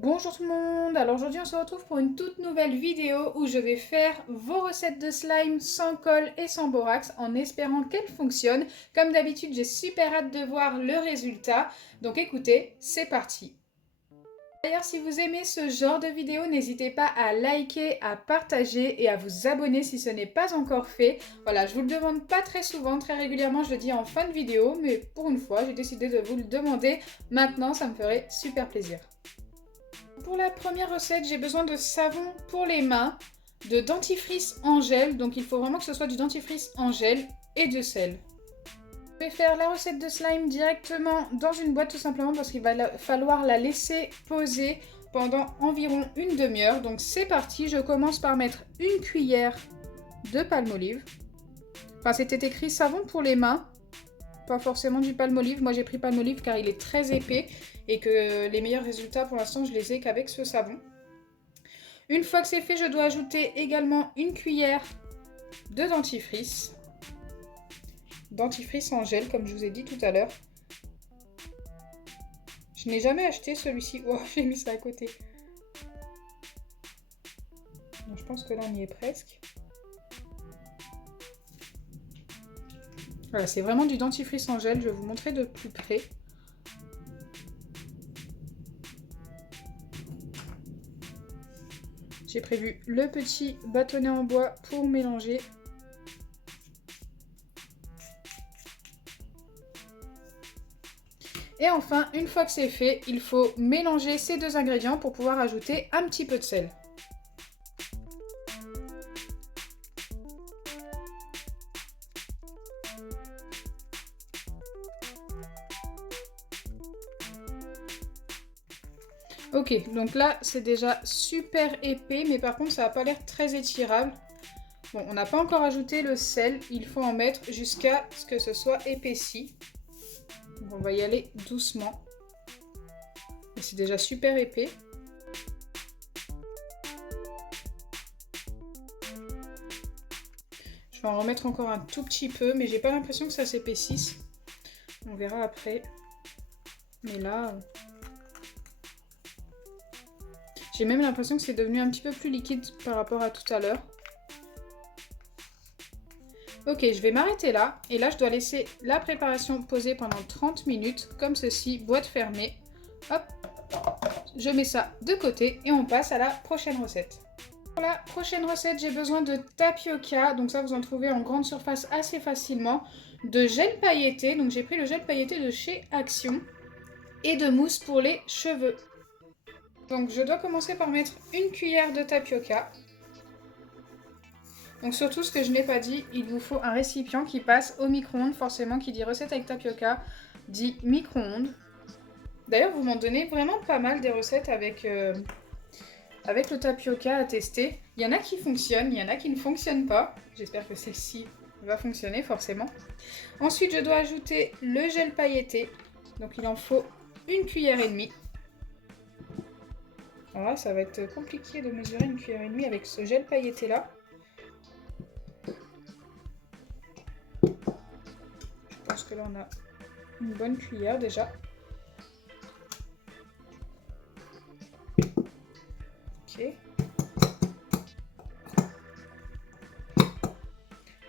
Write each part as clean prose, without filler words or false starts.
Bonjour tout le monde, alors aujourd'hui on se retrouve pour une toute nouvelle vidéo où je vais faire vos recettes de slime sans colle et sans borax en espérant qu'elles fonctionnent. Comme d'habitude j'ai super hâte de voir le résultat, donc écoutez, c'est parti. D'ailleurs si vous aimez ce genre de vidéo, n'hésitez pas à liker, à partager et à vous abonner si ce n'est pas encore fait. Voilà, je vous le demande pas très souvent, très régulièrement je le dis en fin de vidéo, mais pour une fois j'ai décidé de vous le demander maintenant, ça me ferait super plaisir. Pour la première recette, j'ai besoin de savon pour les mains, de dentifrice en gel, donc il faut vraiment que ce soit du dentifrice en gel, et de sel. Je vais faire la recette de slime directement dans une boîte tout simplement parce qu'il va falloir la laisser poser pendant environ une demi-heure. Donc c'est parti, je commence par mettre une cuillère de palmolive. Enfin c'était écrit savon pour les mains, pas forcément du palmolive. Moi j'ai pris palmolive car il est très épais et que les meilleurs résultats pour l'instant je les ai qu'avec ce savon. Une fois que c'est fait, je dois ajouter également une cuillère de dentifrice. Dentifrice en gel comme je vous ai dit tout à l'heure. Je n'ai jamais acheté celui-ci. Oh, j'ai mis ça à côté. Bon, je pense que là on y est presque. Voilà, c'est vraiment du dentifrice en gel. Je vais vous montrer de plus près. J'ai prévu le petit bâtonnet en bois pour mélanger. Et enfin, une fois que c'est fait, il faut mélanger ces deux ingrédients pour pouvoir ajouter un petit peu de sel. Ok, donc là c'est déjà super épais, mais par contre ça n'a pas l'air très étirable. Bon, on n'a pas encore ajouté le sel, il faut en mettre jusqu'à ce que ce soit épaissi. Donc on va y aller doucement. C'est déjà super épais. Je vais en remettre encore un tout petit peu, mais j'ai pas l'impression que ça s'épaississe. On verra après. Mais là... j'ai même l'impression que c'est devenu un petit peu plus liquide par rapport à tout à l'heure. Ok, je vais m'arrêter là. Et là, je dois laisser la préparation poser pendant 30 minutes, comme ceci, boîte fermée. Hop, je mets ça de côté et on passe à la prochaine recette. Pour la prochaine recette, j'ai besoin de tapioca. Donc ça, vous en trouvez en grande surface assez facilement. De gel pailleté. Donc j'ai pris le gel pailleté de chez Action. Et de mousse pour les cheveux. Donc je dois commencer par mettre une cuillère de tapioca. Donc surtout ce que je n'ai pas dit, il vous faut un récipient qui passe au micro-ondes. Forcément qui dit recette avec tapioca dit micro-ondes. D'ailleurs vous m'en donnez vraiment pas mal des recettes avec le tapioca à tester. Il y en a qui fonctionnent, il y en a qui ne fonctionnent pas. J'espère que celle-ci va fonctionner forcément. Ensuite je dois ajouter le gel pailleté. Donc il en faut une cuillère et demie. Alors là, ça va être compliqué de mesurer une cuillère et demie avec ce gel pailleté là. Je pense que là on a une bonne cuillère déjà. Ok.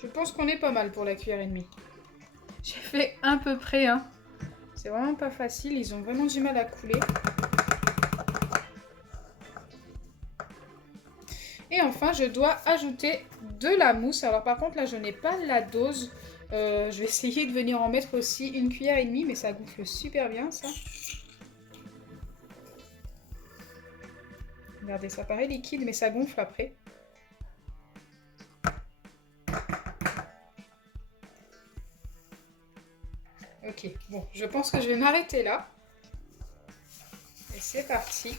Je pense qu'on est pas mal pour la cuillère et demie. J'ai fait à peu près, hein. C'est vraiment pas facile, ils ont vraiment du mal à couler. Et enfin, je dois ajouter de la mousse. Alors par contre, là, je n'ai pas la dose. Je vais essayer de venir en mettre aussi une cuillère et demie, mais ça gonfle super bien, ça. Regardez, ça paraît liquide, mais ça gonfle après. Ok, bon, je pense que je vais m'arrêter là. Et c'est parti.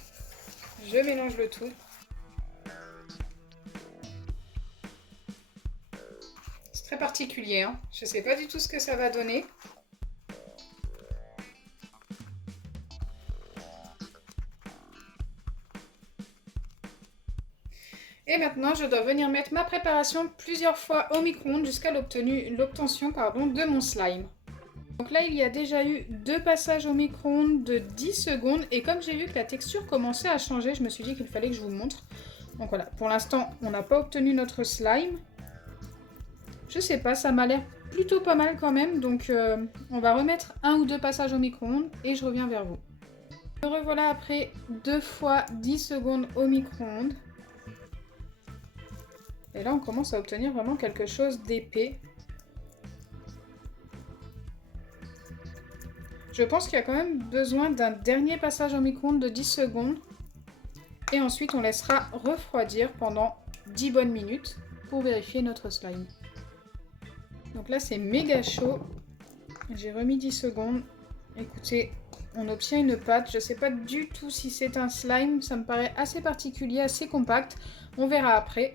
Je mélange le tout. C'est très particulier, hein. Je ne sais pas du tout ce que ça va donner. Et maintenant, je dois venir mettre ma préparation plusieurs fois au micro-ondes jusqu'à l'obtention de mon slime. Donc là, il y a déjà eu 2 passages au micro-ondes de 10 secondes. Et comme j'ai vu que la texture commençait à changer, je me suis dit qu'il fallait que je vous montre. Donc voilà, pour l'instant, on n'a pas obtenu notre slime. Je sais pas, ça m'a l'air plutôt pas mal quand même. Donc on va remettre 1 ou 2 passages au micro-ondes et je reviens vers vous. Me revoilà après 2 fois 10 secondes au micro-ondes. Et là, on commence à obtenir vraiment quelque chose d'épais. Je pense qu'il y a quand même besoin d'un dernier passage au micro-ondes de 10 secondes. Et ensuite, on laissera refroidir pendant 10 bonnes minutes pour vérifier notre slime. Donc là, c'est méga chaud. J'ai remis 10 secondes. Écoutez, on obtient une pâte. Je ne sais pas du tout si c'est un slime. Ça me paraît assez particulier, assez compact. On verra après.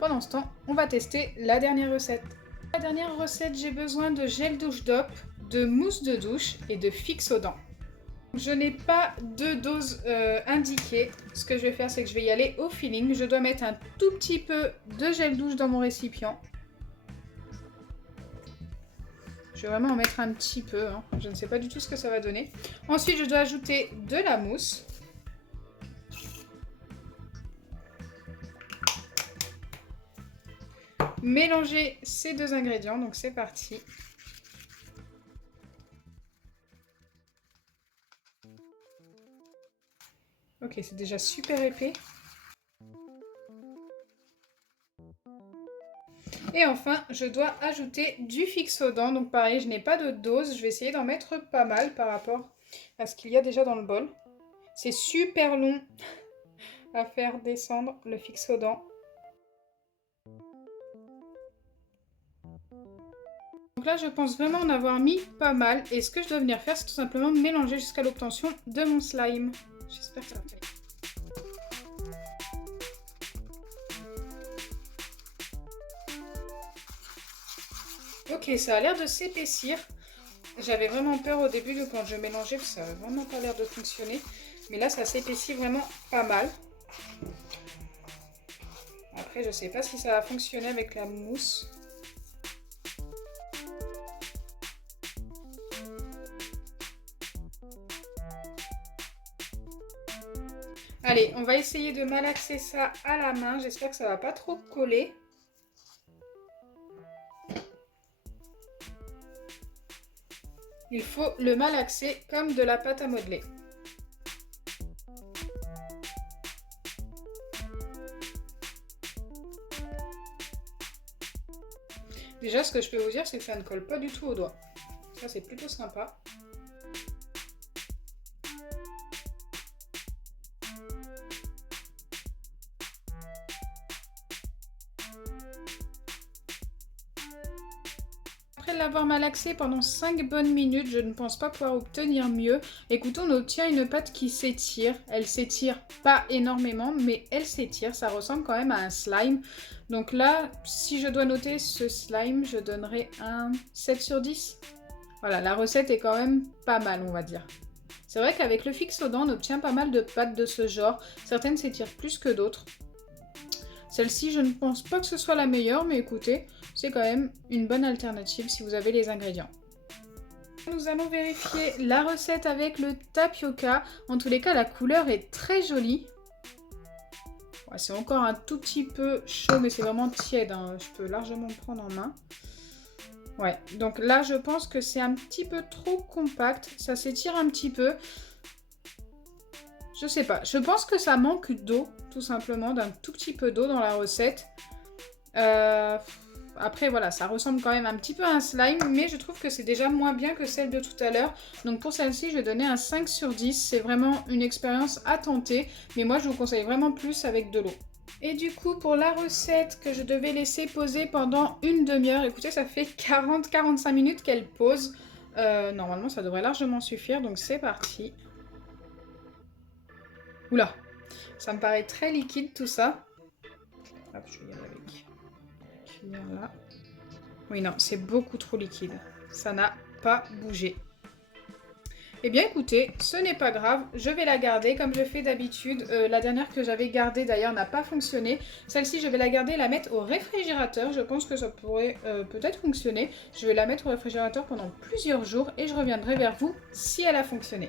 Pendant ce temps, on va tester la dernière recette. La dernière recette, j'ai besoin de gel douche DOP, de mousse de douche et de fixe aux dents. Je n'ai pas de dose indiquée. Ce que je vais faire, c'est que je vais y aller au feeling. Je dois mettre un tout petit peu de gel douche dans mon récipient. Je vais vraiment en mettre un petit peu. Hein. Je ne sais pas du tout ce que ça va donner. Ensuite, je dois ajouter de la mousse. Mélanger ces 2 ingrédients. Donc c'est parti. Ok, c'est déjà super épais. Et enfin, je dois ajouter du fixe aux dents. Donc pareil, je n'ai pas de dose. Je vais essayer d'en mettre pas mal par rapport à ce qu'il y a déjà dans le bol. C'est super long à faire descendre le fixe aux dents. Donc là, je pense vraiment en avoir mis pas mal. Et ce que je dois venir faire, c'est tout simplement mélanger jusqu'à l'obtention de mon slime. J'espère que ça va faire. Ok, ça a l'air de s'épaissir. J'avais vraiment peur au début de quand je mélangeais, parce que ça n'avait vraiment pas l'air de fonctionner. Mais là, ça s'épaissit vraiment pas mal. Après, je sais pas si ça va fonctionner avec la mousse. Allez, on va essayer de malaxer ça à la main. J'espère que ça va pas trop coller. Il faut le malaxer comme de la pâte à modeler. Déjà, ce que je peux vous dire, c'est que ça ne colle pas du tout au doigt. Ça, c'est plutôt sympa. Après l'avoir malaxé pendant 5 bonnes minutes, je ne pense pas pouvoir obtenir mieux. Écoutez, on obtient une pâte qui s'étire. Elle s'étire pas énormément, mais elle s'étire. Ça ressemble quand même à un slime. Donc là, si je dois noter ce slime, je donnerai un 7 sur 10. Voilà, la recette est quand même pas mal, on va dire. C'est vrai qu'avec le fixe aux dents, on obtient pas mal de pâtes de ce genre. Certaines s'étirent plus que d'autres. Celle-ci, je ne pense pas que ce soit la meilleure, mais écoutez, c'est quand même une bonne alternative si vous avez les ingrédients. Nous allons vérifier la recette avec le tapioca. En tous les cas, la couleur est très jolie. Ouais, c'est encore un tout petit peu chaud, mais c'est vraiment tiède. Hein. Je peux largement le prendre en main. Ouais, donc là, je pense que c'est un petit peu trop compact. Ça s'étire un petit peu. Je sais pas. Je pense que ça manque d'eau, tout simplement, d'un tout petit peu d'eau dans la recette. Après, voilà, ça ressemble quand même un petit peu à un slime, mais je trouve que c'est déjà moins bien que celle de tout à l'heure. Donc pour celle-ci, je vais donner un 5 sur 10. C'est vraiment une expérience à tenter, mais moi, je vous conseille vraiment plus avec de l'eau. Et du coup, pour la recette que je devais laisser poser pendant une demi-heure, écoutez, ça fait 40-45 minutes qu'elle pose. Normalement, ça devrait largement suffire, donc c'est parti. Oula, ça me paraît très liquide tout ça. Hop, je vais y aller avec la cuillère là. Oui, non, c'est beaucoup trop liquide. Ça n'a pas bougé. Eh bien écoutez, ce n'est pas grave, je vais la garder comme je fais d'habitude. La dernière que j'avais gardée d'ailleurs n'a pas fonctionné. Celle-ci, je vais la garder et la mettre au réfrigérateur. Je pense que ça pourrait peut-être fonctionner. Je vais la mettre au réfrigérateur pendant plusieurs jours et je reviendrai vers vous si elle a fonctionné.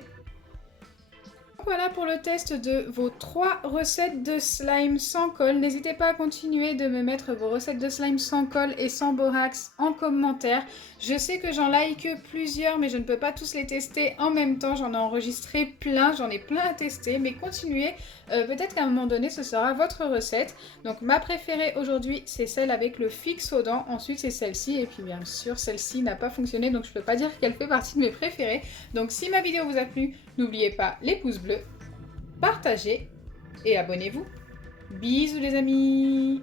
Voilà pour le test de vos 3 recettes de slime sans colle. N'hésitez pas à continuer de me mettre vos recettes de slime sans colle et sans borax en commentaire. Je sais que j'en like plusieurs, mais je ne peux pas tous les tester en même temps. J'en ai enregistré plein, j'en ai plein à tester, mais continuez. Peut-être qu'à un moment donné, ce sera votre recette. Donc ma préférée aujourd'hui, c'est celle avec le fixe aux dents. Ensuite, c'est celle-ci. Et puis bien sûr, celle-ci n'a pas fonctionné, donc je ne peux pas dire qu'elle fait partie de mes préférées. Donc si ma vidéo vous a plu, n'oubliez pas les pouces bleus, partagez et abonnez-vous. Bisous les amis!